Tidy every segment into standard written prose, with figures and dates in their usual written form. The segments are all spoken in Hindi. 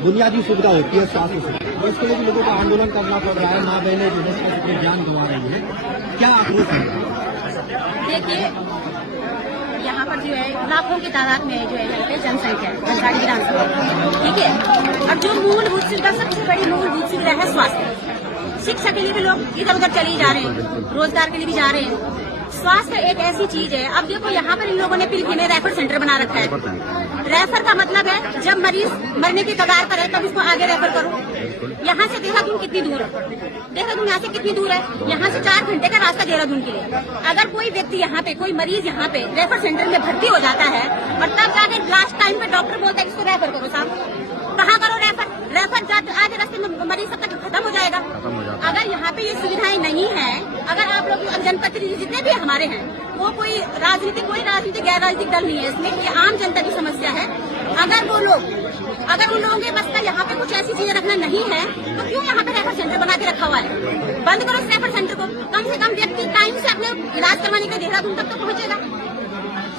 बुनियादी सुविधा होती है स्वास्थ्य सुविधा, इसके लिए भी लोगों को आंदोलन करना पड़ रहा है। माँ बहनें जो है अपनी जान गंवा रही है, क्या आक्रोश है? देखिए, यहाँ पर जो है लाखों की तादाद में जो है यहाँ पे जनसंख्या है, जनगाड़ी विधानसभा, ठीक है। और जो मूलभूत सुविधा, सबसे बड़ी मूलभूत सुविधा है स्वास्थ्य। शिक्षा के लिए भी लोग इधर उधर चले जा रहे हैं, रोजगार के लिए भी जा रहे हैं। स्वास्थ्य एक ऐसी चीज है। अब देखो यहाँ पर इन लोगों ने पिलखी में रेफर सेंटर बना रखा है। रेफर का मतलब है जब मरीज मरने की कगार पर है तब उसको आगे रेफर करो। यहाँ से देहरादून कितनी दूर है? देहरादून यहाँ से कितनी दूर है? यहाँ से 4 घंटे का रास्ता देहरादून के लिए। अगर कोई व्यक्ति यहाँ पे, कोई मरीज यहाँ पे रेफर सेंटर में भर्ती हो जाता है और तब जाके लास्ट टाइम पे डॉक्टर बोलता है इसको रेफर करो, साहब कहाँ करो रेफर? रेफर जाते आधे रास्ते में मरीज सब तक खत्म हो जाएगा। अगर यहाँ पे ये सुविधाएं नहीं है, अगर आप लोग जनप्रतिनिधि जितने भी हमारे हैं, वो कोई राजनीतिक गैर राजनीतिक दल नहीं है, इसमें ये आम जनता की समस्या है। अगर उन लोगों के बस का यहाँ पे कुछ ऐसी चीजें रखना नहीं है तो क्यों यहाँ पे रेफर सेंटर बना के रखा हुआ है? बंद करो इस रेफर सेंटर को। कम से कम व्यक्ति टाइम से अपने इलाज करवाने के लिए देहरादून तक तो पहुंचेगा।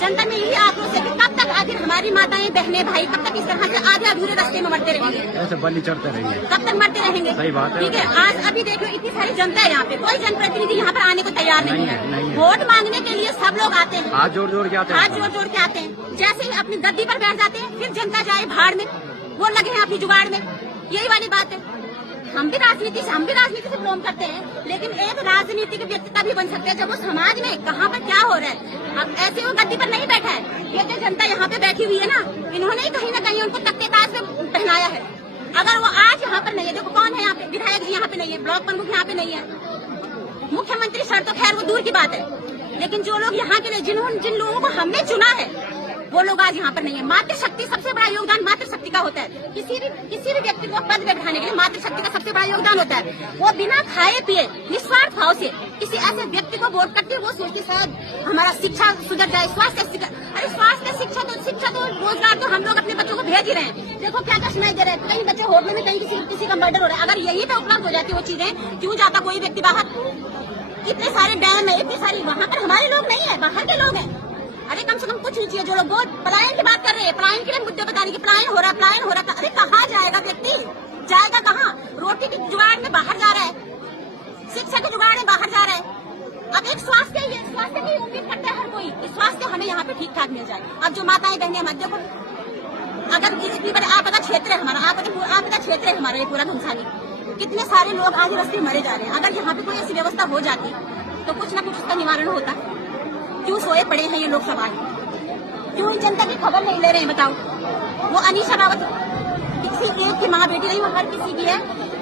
जनता में यही आक्रोश है कि कब तक आखिर हमारी माताएं बहनें भाई कब तक इस तरह से आधे अधूरे रास्ते में मरते रहेंगे? ऐसे बलि चढ़ते रहेंगे, कब तक मरते रहेंगे? सही बात है। ठीक है, आज अभी देखो इतनी सारी जनता है यहाँ पे, कोई जनप्रतिनिधि यहाँ पर आने को तैयार नहीं है। वोट मांगने के लिए सब लोग आते हैं, हाथ जोड़ जोड़ के आते हैं। जैसे ही अपनी गद्दी पर बैठ जाते हैं फिर जनता जाए भाड़ में, वो लगे हैं अपनी जुगाड़ में। यही वाली बात है। हम भी राजनीति से बिलोंग करते हैं, लेकिन एक राजनीतिक व्यक्ति तभी बन सकते हैं जब वो समाज में कहाँ पर क्या हो रहा है। अब ऐसे वो गद्दी पर नहीं बैठा है, ये जो जनता यहाँ पे बैठी हुई है ना, इन्होंने ही कहीं ना कहीं उनको तख्तेताज से पहनाया है। अगर वो आज यहाँ पर नहीं है, देखो कौन है यहाँ पे, विधायक जी यहाँ पे नहीं है, ब्लॉक प्रमुख यहाँ पे नहीं है, मुख्यमंत्री सर तो खैर वो दूर की बात है, लेकिन जो लोग यहाँ के लिए जिन लोगों को हमने चुना है वो लोग आज यहाँ पर नहीं है। मातृशक्ति, सबसे बड़ा योगदान मातृशक्ति का होता है। किसी भी व्यक्ति को पद पे बिठाने के लिए मातृशक्ति का सबसे बड़ा योगदान होता है। वो बिना खाए पिए निस्वार्थ भाव से किसी ऐसे व्यक्ति को वोट करती है, वो सोचती शायद हमारा शिक्षा सुधर जाए, स्वास्थ्य शिक्षा तो रोजगार तो हम लोग अपने बच्चों को भेज ही रहे हैं। देखो क्या क्या सुनाई दे रहा है, कहीं बच्चे होटल में, कहीं किसी का मर्डर हो रहा है। अगर यही पे उपलब्ध हो जाती वो चीजें, क्यों जाता कोई व्यक्ति बाहर? इतने सारे डैम है, इतनी सारी, वहाँ पर हमारे लोग नहीं है, बाहर के लोग हैं। अरे कम से कम कुछ चाहिए। जो लोग बहुत पलायन की बात कर रहे हैं, पलायन के लिए मुद्दे बता रहे कि पलायन हो रहा है। अरे कहाँ जाएगा व्यक्ति? जाएगा कहाँ? रोटी की जुगाड़ में बाहर जा रहा है, शिक्षा के जुगाड़ में बाहर जा रहा है। अब एक स्वास्थ्य की उम्मीद करता है हर कोई कि स्वास्थ्य हमें यहाँ पे ठीक ठाक मिल जाए। अब जो माताएं बहनें मध्य को, अगर इतनी बड़ी आपदा क्षेत्र है हमारा, ये पूरा घुमसानी, कितने सारे लोग आज रास्ते मरे जा रहे हैं। अगर यहाँ पे कोई ऐसी व्यवस्था हो जाती तो कुछ न कुछ उसका निवारण होता। क्यों सोए पड़े हैं ये लोग सवाल? क्यों जनता की खबर नहीं ले रहे हैं? बताओ। वो अनीशा रावत किसी एक की माँ बेटी नहीं, वो हर किसी की है,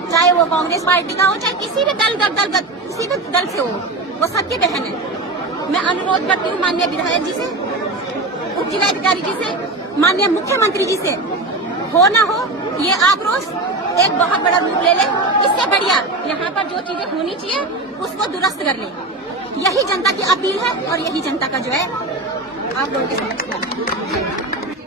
चाहे वो कांग्रेस पार्टी का हो, चाहे किसी भी किसी भी दल से हो, वो सबकी बहन है। मैं अनुरोध करती हूँ माननीय विधायक जी से, उप जिलाधिकारी जी से, माननीय मुख्यमंत्री जी से, हो ना हो ये आक्रोश एक बहुत बड़ा रूप ले ले। इससे बढ़िया यहाँ पर जो चीजें होनी चाहिए उसको दुरुस्त कर ले। यही जनता की अपील है और यही जनता का जो है आप लोगों के साथ।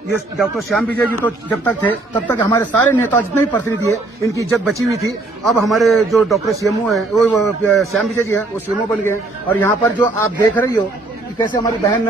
ये डॉक्टर श्याम विजय जी तो जब तक थे तब तक हमारे सारे नेता जितने भी प्रतिनिधि है इनकी इज्जत बची हुई थी। अब हमारे जो डॉक्टर सीएमओ है, वो श्याम विजय जी हैं, वो सीएमओ बन गए हैं। और यहाँ पर जो आप देख रही हो कि कैसे हमारी बहन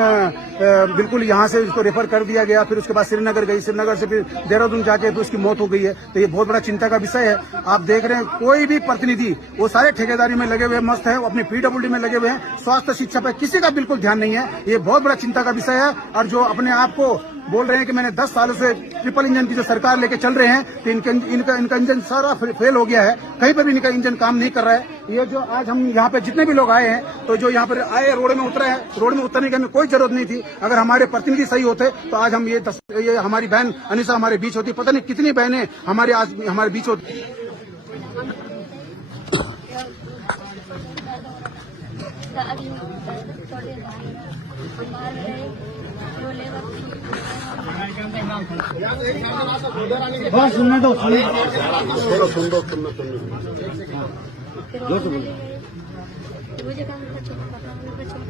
बिल्कुल यहाँ से इसको रेफर कर दिया गया, फिर उसके बाद श्रीनगर गई, श्रीनगर से फिर देहरादून जाके फिर उसकी मौत हो गई है। तो ये बहुत बड़ा चिंता का विषय है। आप देख रहे हैं कोई भी प्रतिनिधि, वो सारे ठेकेदारी में लगे हुए मस्त है, अपनी पीडब्ल्यूडी में लगे हुए हैं, स्वास्थ्य शिक्षा पे किसी का बिल्कुल ध्यान नहीं है। ये बहुत बड़ा चिंता का विषय है। और जो अपने आप को बोल रहे हैं कि मैंने 10 सालों से ट्रिपल इंजन की जो सरकार लेके चल रहे हैं, तो इनका इंजन सारा फेल हो गया है, कहीं पर भी इनका इंजन काम नहीं कर रहा है। ये जो आज हम यहाँ पे जितने भी लोग आए हैं, तो जो यहाँ पर आए रोड में उतरे हैं, रोड में उतरने की हमें कोई जरूरत नहीं थी। अगर हमारे प्रतिनिधि सही होते तो आज हम ये हमारी बहन अनिशा हमारे बीच होती, पता नहीं कितनी बहनें हमारे बीच होती। बस सुनने दो, मुझे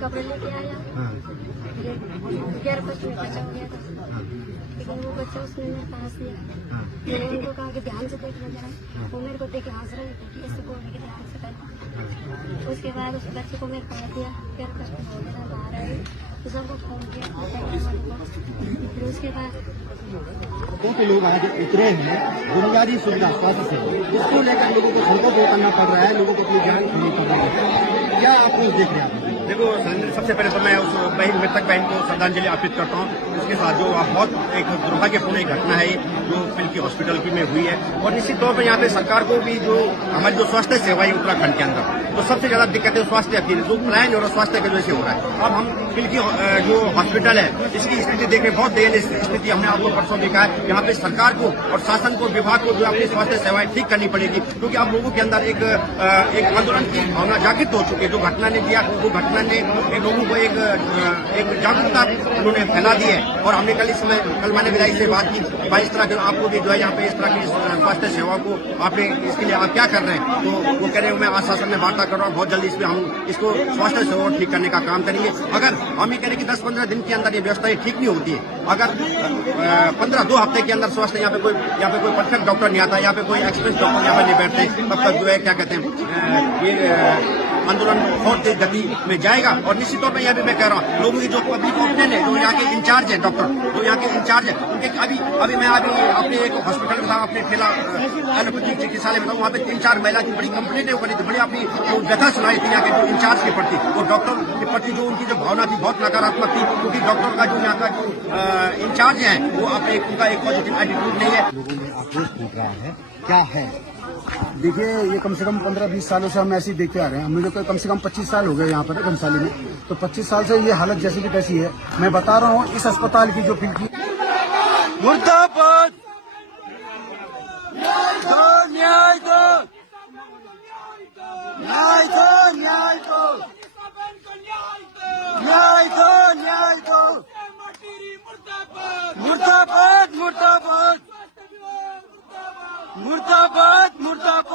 कपड़े लेके आया, 11 बजे में बचा हो गया था। लेकिन वो बच्चा उसने मेरे पास लिया। मैंने उनको कहा कि ध्यान से देखना जरा, वो मेरे को देख के हंस रहे थे कि ऐसे बोलने के ध्यान से कर। उसके बाद उस बच्चे को मेरे पास दिया, फिर कष्ट हो गया बाहर आए तो सबको फोन किया, फिर उसके बाद क्योंकि लोग आज उतरे हैं बुनियादी सुविधा स्वास्थ्य से, इसको लेकर लोगों को सड़कों को उतरना पड़ रहा है, लोगों को अपनी जान खोनी पड़ रही है। क्या आप उस देख रहे हैं? देखो सबसे पहले तो मैं उस मृतक बहन को श्रद्धांजलि अर्पित करता हूँ। उसके साथ जो बहुत एक दुर्भाग्यपूर्ण एक घटना है जो पिलकी हॉस्पिटल में हुई है, और निश्चित तौर पर यहाँ पे सरकार को भी जो हमारी जो स्वास्थ्य सेवा है उत्तराखंड के अंदर तो सबसे ज्यादा दिक्कत है स्वास्थ्य की, जो पलायन और स्वास्थ्य की वजह से हो रहा है। अब हम पिलकी जो हॉस्पिटल है इसकी स्थिति देख रहे, बहुत दयनीय स्थिति हमने आपको परसों देखा है। यहाँ पे सरकार को और शासन को विभाग को जो अपनी स्वास्थ्य सेवाएं ठीक करनी पड़ेगी, क्योंकि अब लोगों के अंदर एक आंदोलन की भावना जागृत हो चुकी है। जो घटना ने दिया वो घटना ने लोगों को एक जागरूकता उन्होंने फैला दी है। और हमने कल मैंने विधायक से बात की, भाई इस तरह के आपको भी जो है यहाँ पे इस तरह की स्वास्थ्य सेवाओं को आपने इसके लिए आप क्या कर रहे हैं, तो वो कह रहे हैं मैं आश्वासन में वार्ता कर रहा हूँ, बहुत जल्दी इसमें हम इसको स्वास्थ्य सेवा ठीक करने का काम करेंगे। अगर हम ये कह रहे हैं कि 10-15 दिन के अंदर ये व्यवस्था ठीक नहीं होती है, अगर 2 हफ्ते के अंदर स्वास्थ्य यहाँ पे कोई परफेक्ट डॉक्टर नहीं आता, यहाँ पे कोई एक्सपर्ट डॉक्टर यहाँ पे नहीं बैठते, तब तक जो है क्या कहते हैं ये आंदोलन बहुत तेज गति में जाएगा। और निश्चित तौर पर यहाँ पे मैं कह रहा हूँ लोगों की जो पब्लिक ओपिनियन है, जो यहाँ के इंचार्ज है डॉक्टर, जो यहाँ के इंचार्ज है उनके अभी मैं अपने एक हॉस्पिटल में था, अपने ठेला एलोपैथिक चिकित्सालय में था, वहाँ पे 3-4 महिला की बड़ी कंप्लेंटें बनी थी, बड़ी अपनी व्यथा सुनाई थी यहाँ के जो इंचार्ज के प्रति, और डॉक्टर के प्रति जो उनकी जो भावना थी बहुत नकारात्मक थी, क्योंकि डॉक्टर का जो यहाँ का जो इंचार्ज है वो उनका एक पॉजिटिव एटीट्यूड नहीं है। लोगों में आक्रोश फूट रहा है, क्या है? देखिए ये कम से कम 15-20 सालों से हम ऐसे ही देखते आ रहे हैं। हम लोग को कम से कम 25 साल हो गए यहाँ पर घनसाली में, तो 25 साल से ये हालत जैसी की तैसी है। मैं बता रहा हूँ इस अस्पताल की जो पिलकी मुर्दाबाद, न्याय दो, न्याय दो, न्याय दो, न्याय दो, न्याय दो, न्याय दो, मुर्दाबाद, मुर्दाबाद, मुर्दाबाद, मुर्दाबाद।